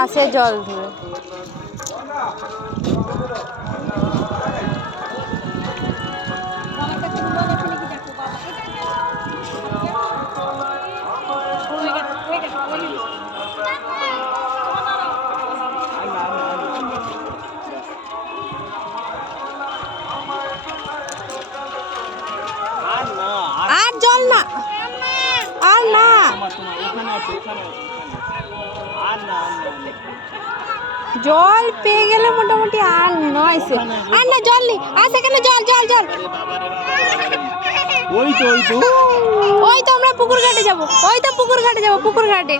আসে জল ধরে। আর জল না, আর না, জল পেয়ে গেলে মোটামুটি আর নয় সে, আর না জল নেই, আর সেখানে জল জল জল। ওই তো ওই তো ওই তো আমরা পুকুর ঘাটে যাবো, ওই তো পুকুর ঘাটে যাবো, পুকুর ঘাটে।